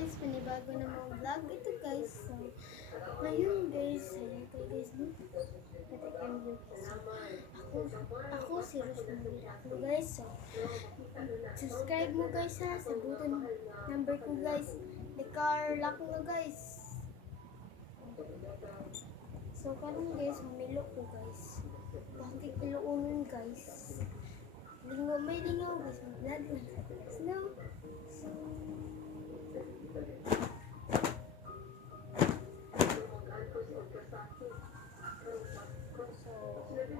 guys, panibago na mga vlog ito guys. So, ngayon guys, ayan kayo guys, no? Patikim view. So, ako si Rosemary Aquino guys. So, subscribe mo guys ha, sa button number ko guys. Lock mo guys. So, karon guys, mamilo ko guys. Bakit iluunon guys? May lingaw guys, mag-vlog lang guys, no? So,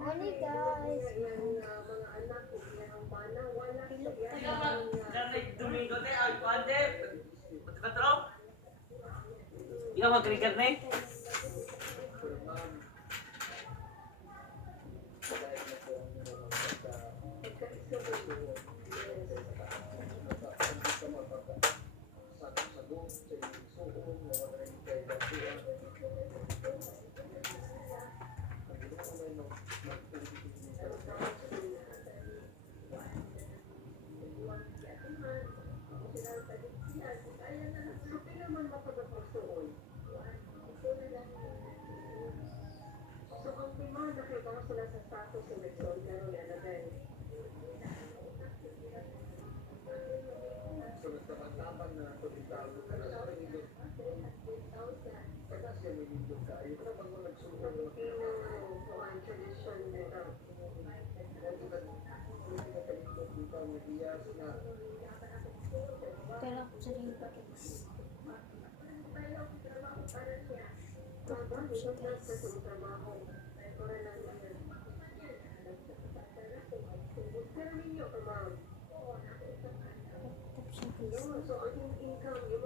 Morning guys. Pilok Domingo te ay kuande. Patro. Ikaw magkrikat na eh. pero ako sa rin guys. Tutok siya guys.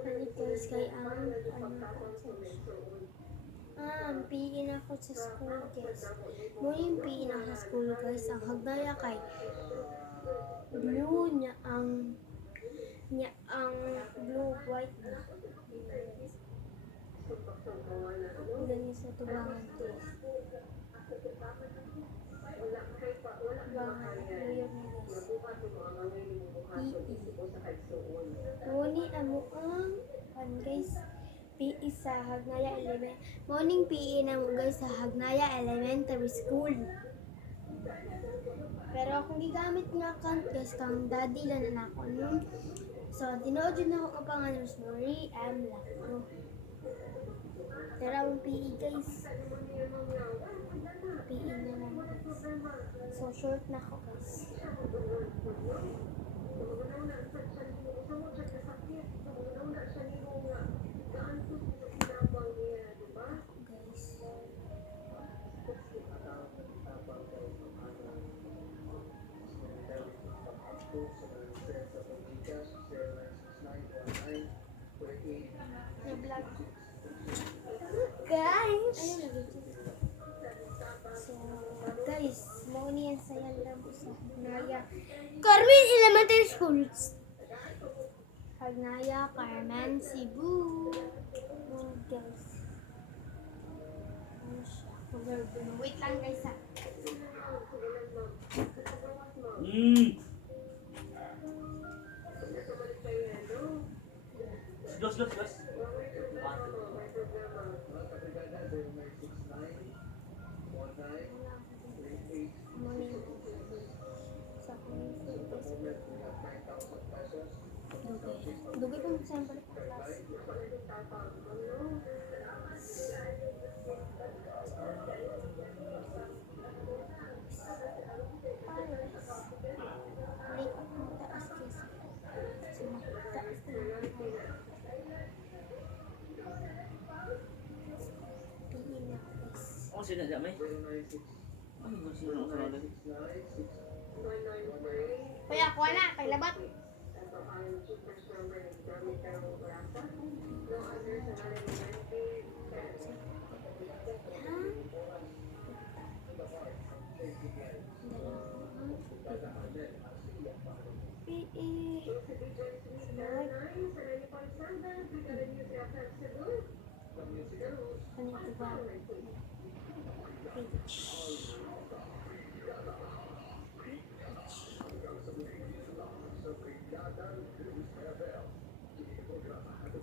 Hanip guys kay ang PE na ako sa school guys. Muna yung PE na sa school guys. Ang hagnaya kay blue niya ang blue white na. Ilan niya sa tubangan guys. Tubangan, clear niya guys. PE. Muni amo ang guys. PE sa Hagnaya Elementary. Morning PE na mo guys sa Hagnaya Elementary School. Pero akong gigamit nga account guys kang daddy lang na ako nun. So, tinood yun ako kapangan Rosemary M. Lacro. Pero akong PE guys. PE na lang guys. So, short na ako guys. Nag-vlog. Guys! Ayun, so, guys, mauni yan sa yan po sa Hagnaya Carmen Elementary School. Hagnaya Carmen, Cebu. Oh, guys. Ano siya? Wait lang guys ha. Dos. Dugay ko sa balik na class. Oh, sino dyan may? Ano ba sino ang sarado? Kaya ako na, kay labat.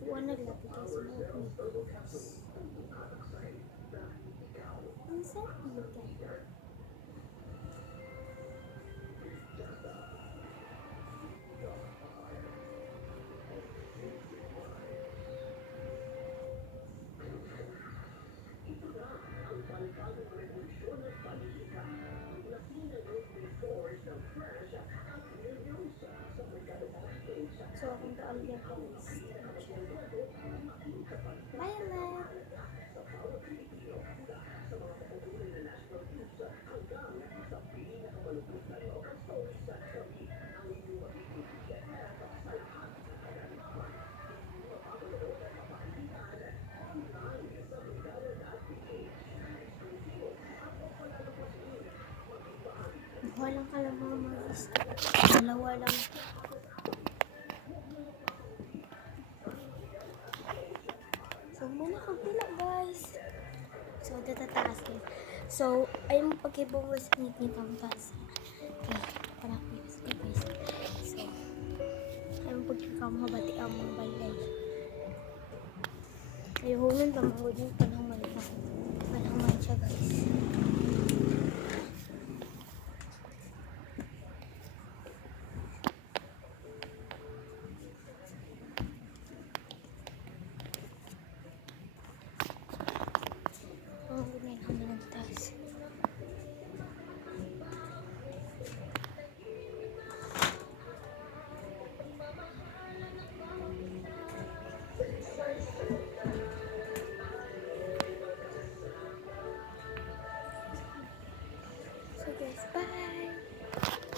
Kuha na naglapi guys. Maupit guys. Ang sarap guys. So, akong kaalya guys. Violet. Walang kalamang mga isa. Dalawa lang. So, muna kang pila guys. So, tatataas din. So, ay mo pagkibong nit ni Pampas. Okay, para please guys. So, ay mo pagkikam habati ang mga balay. Ay, human pa mahudin pa naman siya guys.